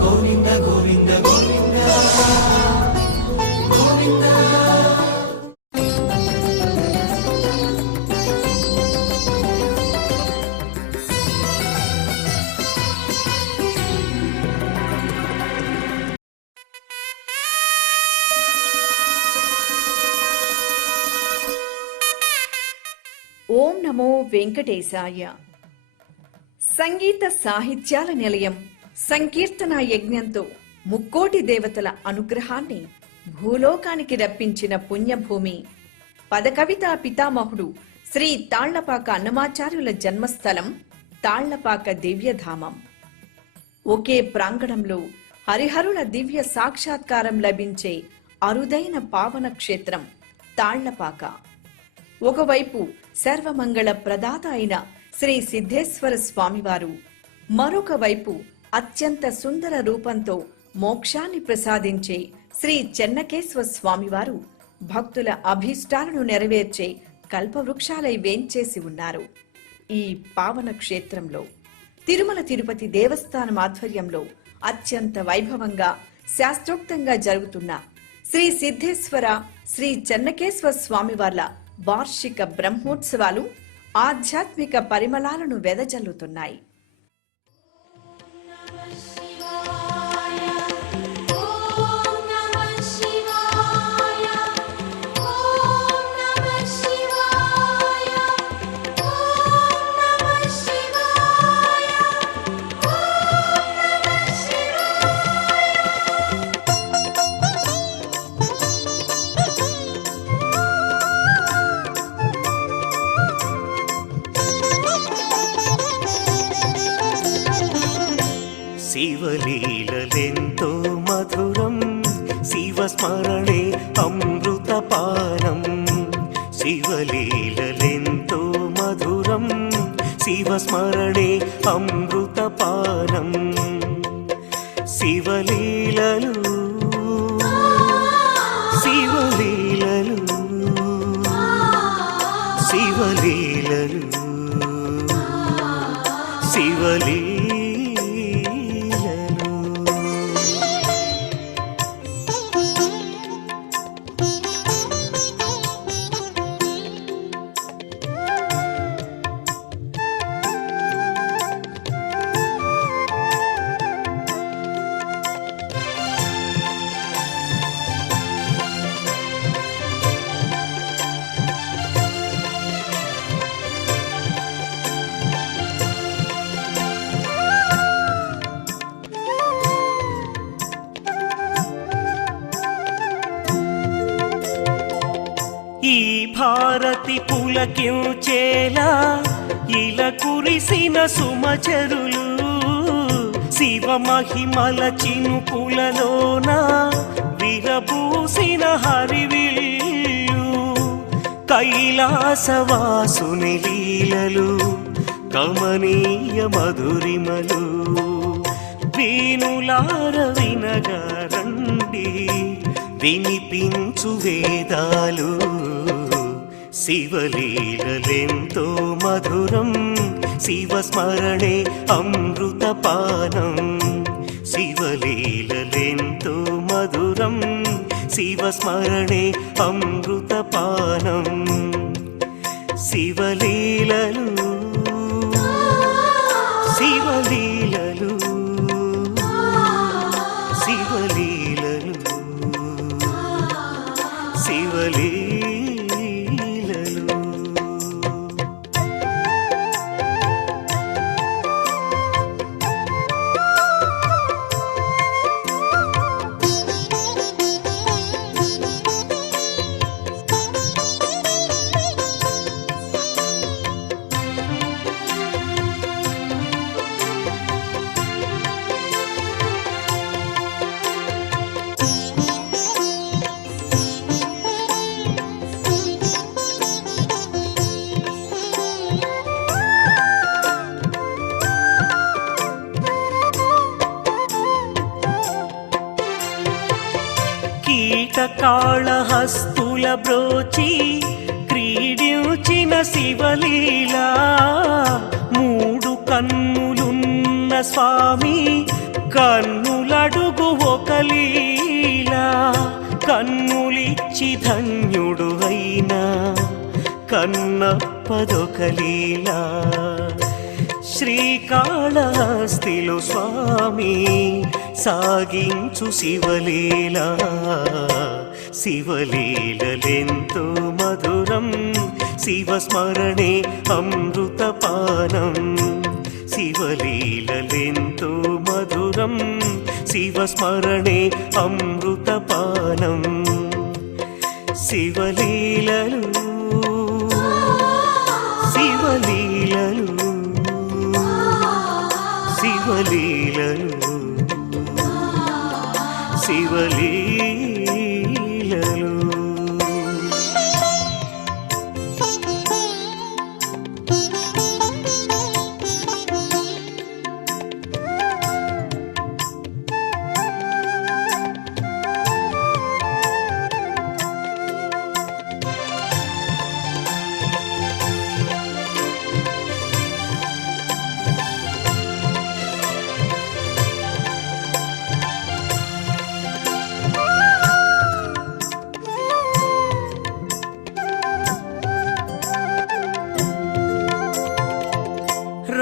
గోవింద గోవింద గోవింద గోవింద. ఓం నమో వెంకటేశాయ. సంగీత సాహిత్యాల నిలయం సంకీర్తన యజ్ఞంతో ముక్కోటి దేవతల అనుగ్రహాన్ని భూలోకానికి రప్పించిన పుణ్యభూమి పదకవితా పితామహుడు శ్రీ తాళ్లపాక అన్నమాచార్యుల జన్మస్థలం తాళ్లపాక దివ్యధామం. ఒకే ప్రాంగణంలో హరిహరుల దివ్య సాక్షాత్కారం లభించే అరుదైన పావన క్షేత్రం తాళ్లపాక. ఒకవైపు సర్వమంగళ ప్రదాత అయిన శ్రీ సిద్ధేశ్వర స్వామివారు, మరొక వైపు అత్యంత సుందర రూపంతో మోక్షాన్ని ప్రసాదించే శ్రీ చెన్నకేశ్వర స్వామివారు భక్తుల అభీష్టాలను నెరవేర్చే కల్పవృక్షాలై వేంచేసి ఉన్నారు. ఈ పావన క్షేత్రంలో తిరుమల తిరుపతి దేవస్థానం ఆధ్వర్యంలో అత్యంత వైభవంగా శాస్త్రోక్తంగా జరుగుతున్న శ్రీ సిద్ధేశ్వర శ్రీ చెన్నకేశ్వర స్వామివార్ల వార్షిక బ్రహ్మోత్సవాలు ఆధ్యాత్మిక పరిమళాలను వెదజల్లుతున్నాయి. శివలీలలెంతో మధురం, శివస్మరణే అమృతపానం. శివలీలలెంతో మధురం, శివస్మరణే అమృతపానం. శివలీలలు శివలీలలు శివలీలలు శివలీ ఈ భారతి పులకించేలా ఇలా కురిసిన సుమచరులు, శివ మహిమల చినుకులలోన విరబూసిన హరివిల్లు. కైలాసవాసుని లీలలు కమనీయ మధురిమలు, వీణులార వినగారండి వినిపించు వేదాలు. శివలీలలెంతో మధురం, శివస్మరణే అమృతపానం. శివలీలలెంతో మధురం, శివస్మరణే అమృతపానం. శివలీలలు శివలీలలు శివలీలలు శివలీలలు. కీటకాళహస్తుల బ్రోచి క్రీడించిన శివలీలా. మూడు కన్నులున్న స్వామి కన్నుల కన్నప్పదొక లీలా. శ్రీకాళహస్తిలో స్వామి సాగించు శివలీలా. శివలీలలెంతో మధురం, శివస్మరణే అమృతపానం. శివలీలలెంతో మధురం, శివస్మరణే అమృతపానం. శివలీలలు శివలీలలు శివలీలలు శివలీలలు.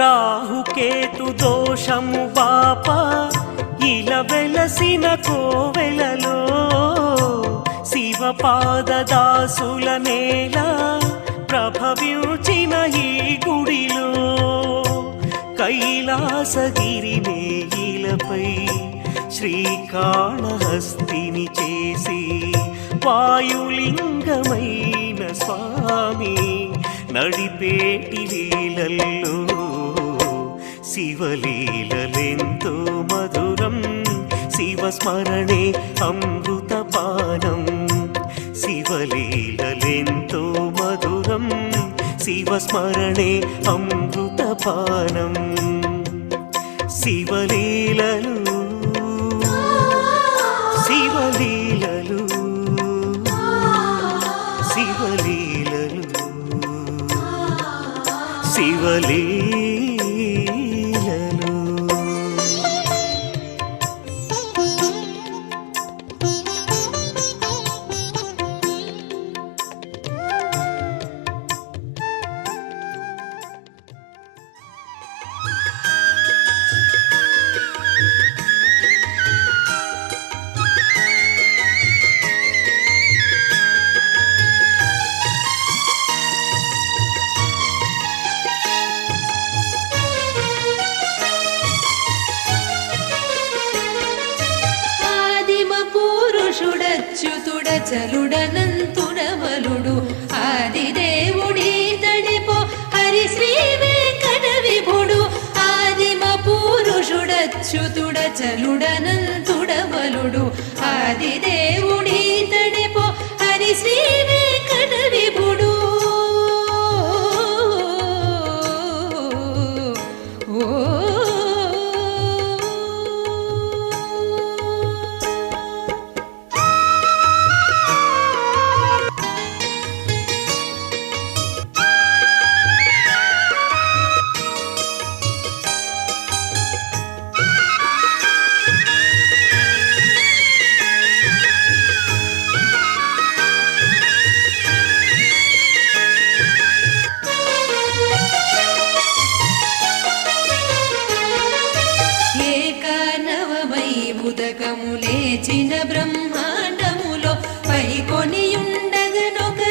రాహుకేతు దోషము బాప ఇలా వెలసిన కోవెలలో. శివపాదదాసుల నేల ప్రభవించిన ఈ గుడిలో. కైలాసగిరి నేయిలపై శ్రీకాళహస్తిని చేసి వాయులింగమైన స్వామి నడిపేటి లీలల్లో. శివలీలలెంతో మధురం, శివస్మరణే అమృతపానం. శివలీలలెంతో మధురం, శివస్మరణే అమృతపానం. శివలీలలు శివలీలలు శివలీలలు శివలీలలు. చలుడనంతుడమలుడు ఆదిదేవుడీతడిపో హరి శ్రీ వెంకట విభుడు. ఆదిమ పురుషుడచ్యుతుడ చలుడనంతుడమలుడు ఆదిదేవుడీతడిపో హరి శ్రీ వెంకట విభుడు. ఉదకము లేచిన బ్రహ్మాండములో పైకొనియుండగనొక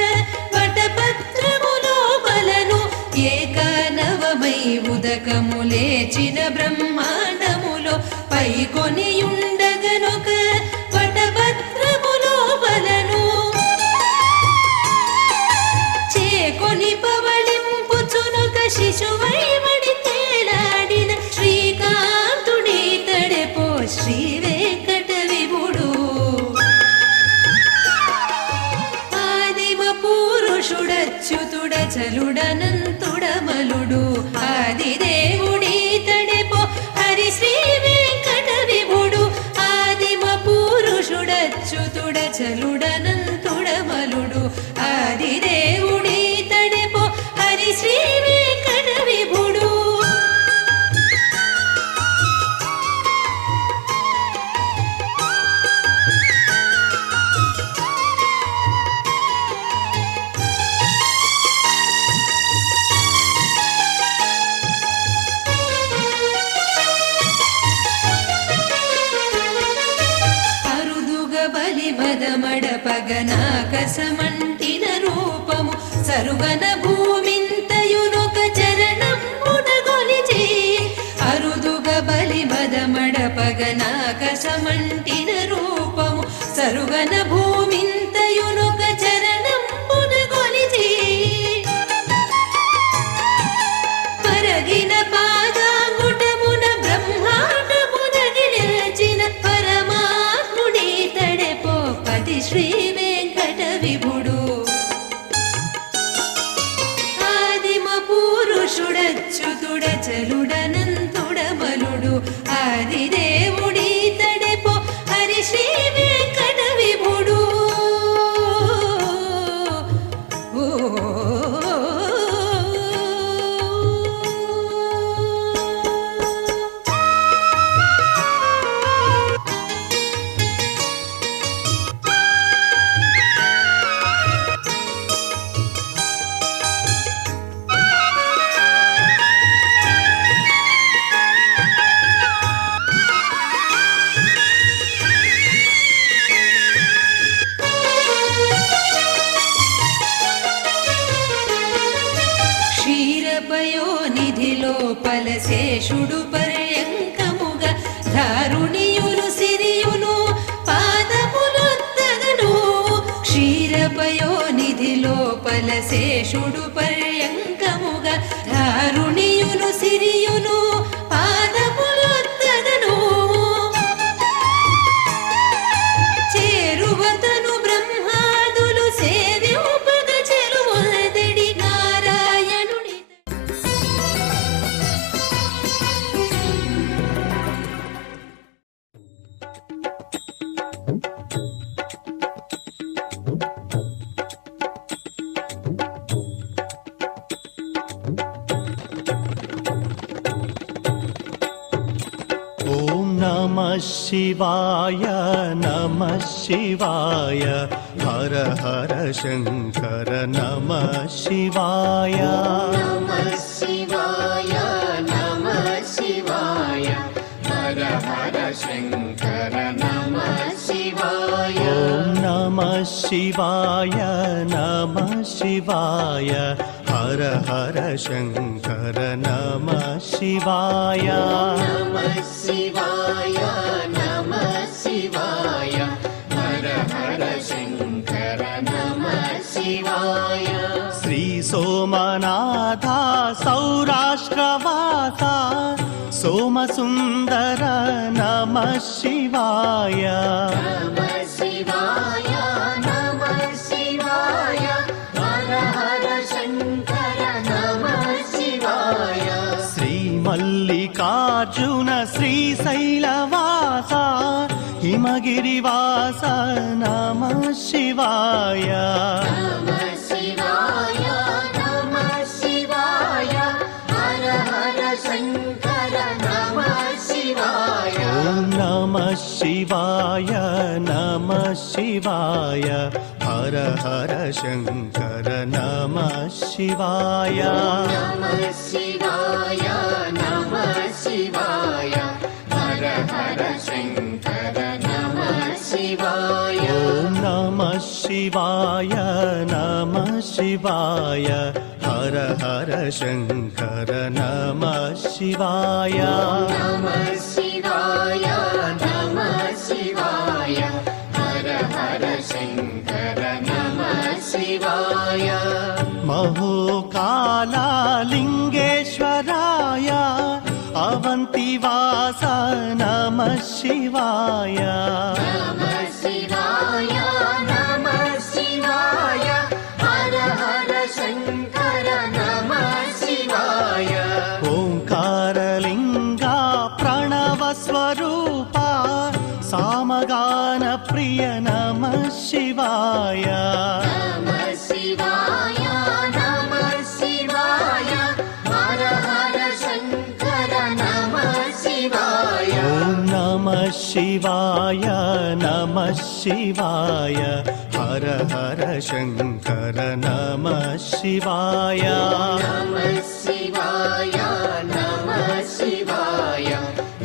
వటపత్రములో బలను. ఏకానవమై ఉదకము లేచిన బ్రహ్మాండములో పైకొనియుండగనొక వటపత్రములో బలను. చేకొని పవళింపుచునొక శిశువై మడి తేలాడిన శ్రీకాంతుడి తడెపో శ్రీ వెంకట విభుడు. ఆదిమ పురుషుడచ్యుతుడ చలుడనంతుడమలుడు ఆదిదేవుడి తడెపో హరి శ్రీ వెంకట విభుడు. ఆదిమ పురుషుడచ్యుతుడ చలుడనంతుడమలుడు ఆదిదేవుడి తడెపో హరి శ్రీ వెంకట విభుడు. మడపగనాకసమంటిన రూపము సరుగన భూమింతయునొక చరణంబునగొలిచి అరుదుగ బలి మద మడపగనాకసమంటిన రూపము సరుగన భూమింతయునొక చరణంబునగొలిచి పరగిన పాదాంగుటమున బ్రహ్మాండమునగి నిలచిన పరమాత్ముడీతడే పోపతి శ్రీ వెంకట విభుడు ఆదిమ పురుషుడచ్యుతుడ చలుడనంతుడ బలుడు ఆదిదేవుడీతడే పో హరి శ్రీ వెంకట విభుడు క్షీరపయోనిధిలోపల శేషుడు పర్యంకముగ ధారుణియులు సిరియును పాదములొత్తగను క్షీరపయోనిధిలోపల శేషుడు పర్యంకముగ ధారుణియులు సిరియును పాదములొత్తగను చేరువతను బ్రహ్మాదులు సేవ్యోపగ చెలువొలదడి నారాయణుని ఓం నమః శివాయ నమః శివాయ హర హర శంకర నమః శివాయ నమః శివాయ నమః శివాయ హర హర శంకర నమః శివాయ ఓం నమః శివాయ నమః శివాయ హర హర శంకర నమః శివాయ నమః శివాయ నమః శివాయ హర హర శంకర నమః శివాయ శ్రీ సోమనాథ సౌరాష్ట్రవాస సోమసుందర నమః శివాయ నమః శివాయ నమః శివాయ హర హర శంకర నమః శివాయ శ్రీ మల్లికార్జున శ్రీశైలవాస హిమగిరివాస నమః శివాయ నమః శివాయ నమః శివాయ హర హర శంకర నమః శివాయ ఓం నమః శివాయ నమః శివాయ హర హర శంకర నమః శివాయ నమః శివాయ నమః శివాయ హర హర శంకర నమః శివాయ ఓం నమః శివాయ నమః శివాయ హర హర శంకర నమః శివాయ నమః శివాయ నమః శివాయ హర హర శంకర నమః శివాయ మహోకాళలింగేశ్వరాయ అవంతివాస నమః శివాయ నమః శివాయ నమః శివాయ హర హర శంకర నమః శివాయ ఓంకారలింగ ప్రణవ స్వరూప సామగాన ప్రియ నమః శివాయ నమః శివాయ నమః శివాయ హర హర శంకర నమః శివాయ ఓం నమః శివాయ నమః శివాయ హర హర శంకర నమః శివాయ నమః శివాయ నమః శివాయ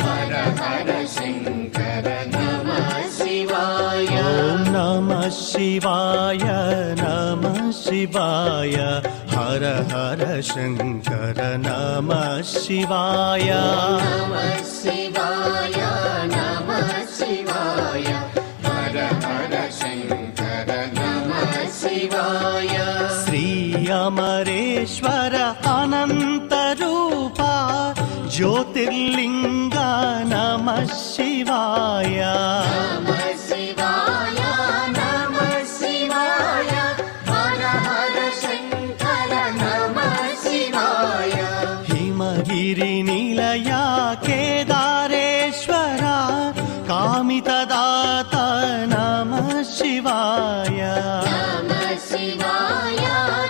హర హర శంకర నమః శివాయ ఓం నమః శివాయ శివాయ హర హర శంకర నమః శివాయ నమః శివాయ నమః శివాయ హర హర శంకర నమః శివాయ శ్రీ అమరేశ్వర అనంత రూప జ్యోతిర్లింగ నమః శివాయ నమః శివాయ నమః శివాయ హర హర శంకర నమః శివాయ హిమగిరి నిలయ కేదారేశ్వర కామితదాత నమః శివాయ నమః శివాయ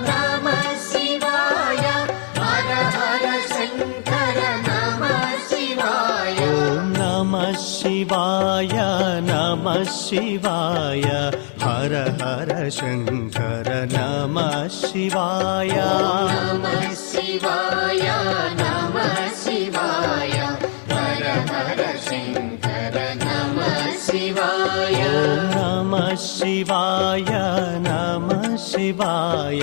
నమః శివాయ హర హర శంకర నమః శివాయ ఓం నమః శివాయ నమః శివాయ హర హర శంకర నమః శివాయ నమః శివాయ నమః శివాయ హర హర శంకర నమః శివాయ నమః శివాయ నమః శివాయ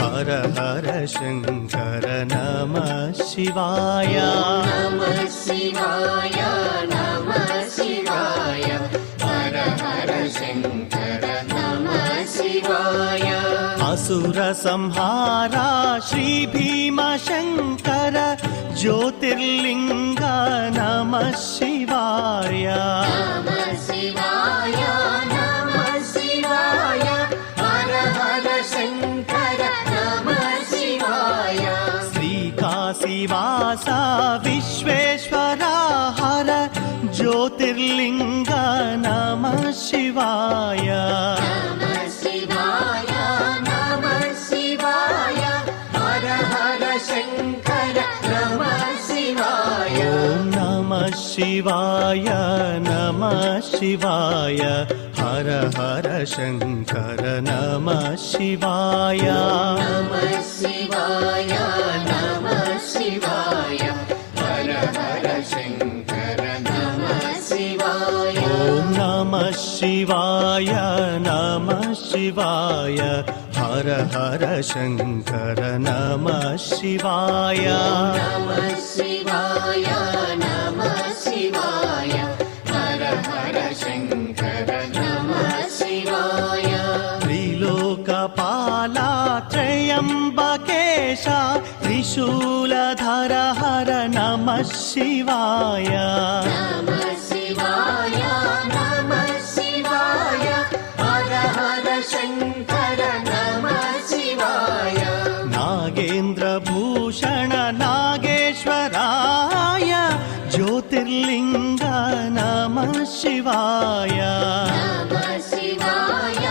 హర హర శంకర నమః శివాయ నమః శివాయ నమః శివాయ హర హర శంకర నమః శివాయ అసుర సంహార శ్రీ భీమ శంకర జ్యోతిర్లింగ నమః శివాయ నమః శివాయ నమః శివాయ హర హర శంకర నమః శివాయ శ్రీకాశీవాస విశ్వేశ్వర హర జ్యోతిర్లింగ నమః శివాయ నమః శివాయ నమః శివాయ హర హర శంకర నమః శివాయ ఓం నమః శివాయ నమః శివాయ హర హర శంకర నమః శివాయ నమః శివాయ నమః శివాయ హర హర శంకర నమః శివాయ ఓం నమః శివాయ నమః శివాయ హర హర శంకర నమః శివాయ నమః శివాయ నమః శివాయ హర హర శంకర నమః శివాయ త్రిలోకపాల త్రయంబకేశ త్రిశూలధర హర నమః శివాయ నమః శివాయ నమః శివాయ హర హర శంకర నమః శివాయ నాగేంద్ర భూషణ నాగేశ్వరాయ జ్యోతిర్లింగ నమః శివాయ నమః శివాయ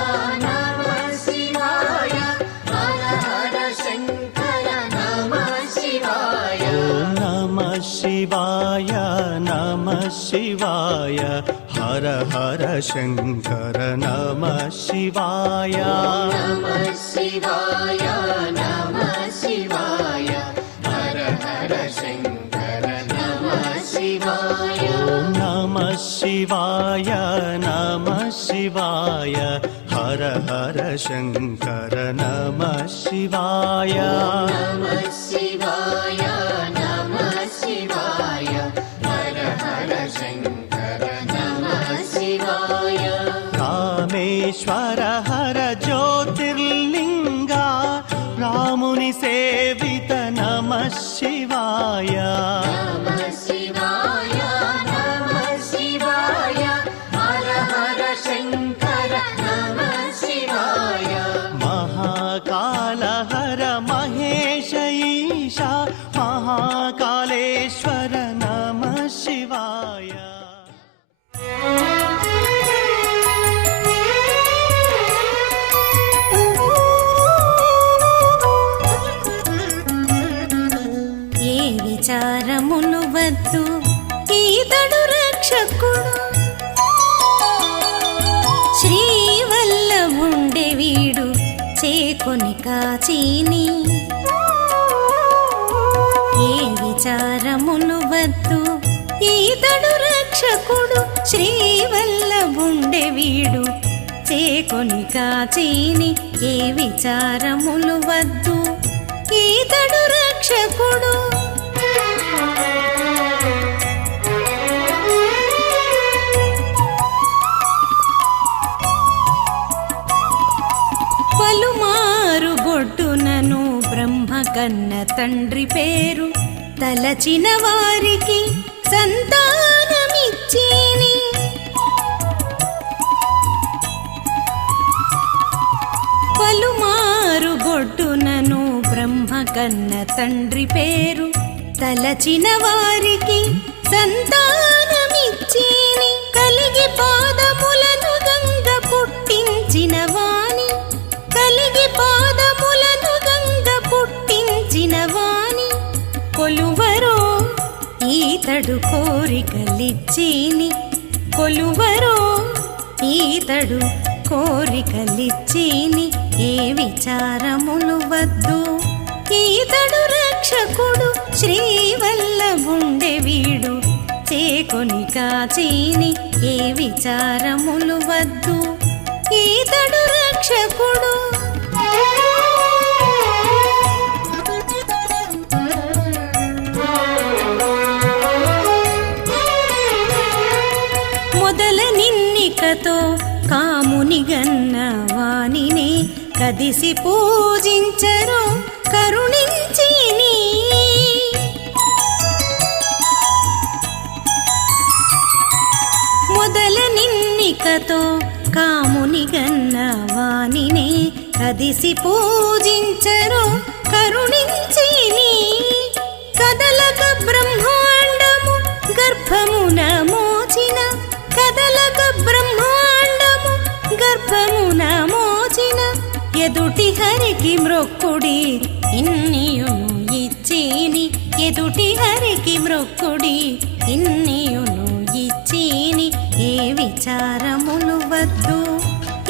నమః శివాయ హర హర శంకర నమః శివాయ ఓం నమః శివాయ నమః శివాయ హర హర శంకర నమః శివాయ నమః శివాయ నమః శివాయ హర హర శంకర నమః శివాయ ఓం నమః శివాయ నమః శివాయ హర హర శంకర నమః శివాయ నమః శివాయ నమః శివాయ హర హర శంకర నమః శివాయ రామేశ్వర హర జ్యోతిర్లింగ రాముని సేవిత నమః శివాయ నమః శివాయ నమః శివాయ హర హర శంకర నమః శివాయ మహాకాల హర మహేశ ఈశ మహాకాళేశ్వర నమః శివాయ ఏ విచారములు వద్దు ఈతడు రక్షకుడు శ్రీవల్లభుండె వీడు చేకొని కాచీని ఏ విచారములు వద్దు ఈతడు రక్షకుడు శ్రీవల్లభుండె వీడు చేకొని కాచీని ఏ విచారములు వద్దు ఈతడు రక్షకుడు. పలుమారు బొడ్డునను బ్రహ్మ కన్న తండ్రి పేరు తలచిన వారికి సంతానమిచ్చిని. పలుమారు బొడ్డునను బ్రహ్మ కన్న తండ్రి పేరు తలచిన వారికి సంతానమిచ్చిని. కలిగి పాదములను గంగ పుట్టించిన వాణి, కలిగి పాదములను గంగ పుట్టించిన వాణి కొలువరో ఈతడు కోరికలిచ్చిని. కొలువరో ఈతడు కోరికలిచ్చిని ఏ విచారములు వద్దు ఈతడు రక్షకుడు. శ్రీవల్లభుండె వీడు చేకొని కాచీని ఏ విచారములు వద్దు ఈతడు రక్షకుడు. మొదల నిన్నికతో కాముని గన్న వానిని కదిసి పూజించరు కరుణించిని. మొదల నిన్నికతో కాముని గన్న వానిని కదిసి పూజించరు కరుణించిని. కదలక బ్రహ్మాండము గర్భమున మోచిన, కదలక బ్రహ్మాండము గర్భమున మోచిన ఎదుటి హరికి మ్రొక్కుడి ఇన్నియును ఇచ్చిని. ఎదుటి హరికి మ్రొక్కుడి ఇన్నియును ఇచ్చిని ఏ విచారములు వద్దు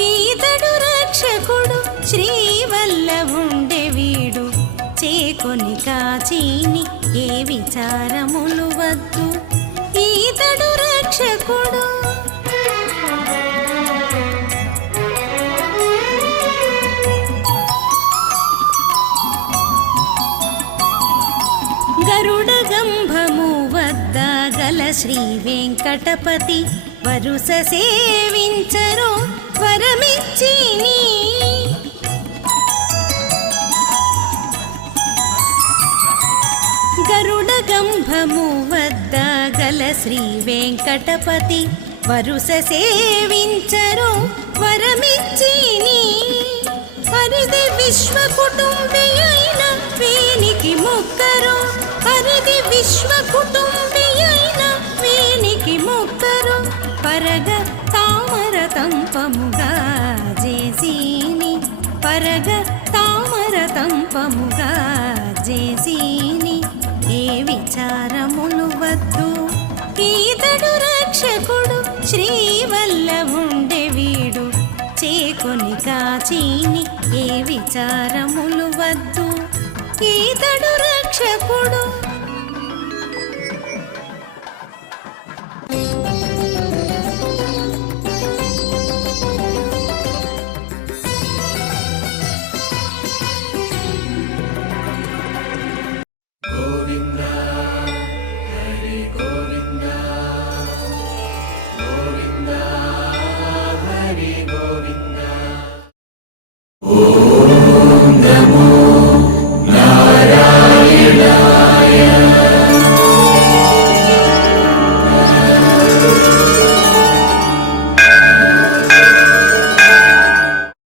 ఈతడు రక్షకుడు. శ్రీవల్లభుండె వీడు చేకొని కాచీని ఏ విచారములు వద్దు ఈతడు రక్షకుడు. గరుడ గంభము వద్ద గల శ్రీ వెంకటపతి వరుస సేవించరు వరమిచ్చిని. గరుడ గంభము వద్ద గల శ్రీ వెంకటపతి వరుస సేవించరు వరమిచ్చిని. హరిది విశ్వ కుటుంబి అయిన వేనికి మొక్కరు, హరిది విశ్వ కుటుంబి అయిన వేనికి మొక్కరు. పరగ తామర తంపముగా చేసిని, పరగ తామర తంపముగా చేసిని ఏ విచారములు వద్దు ఈతడు రక్షకుడు. శ్రీవల్లభుండె వీడు చేకొని కాచీని ఏ విచారములు వద్దు ఈతడు రక్షకుడు.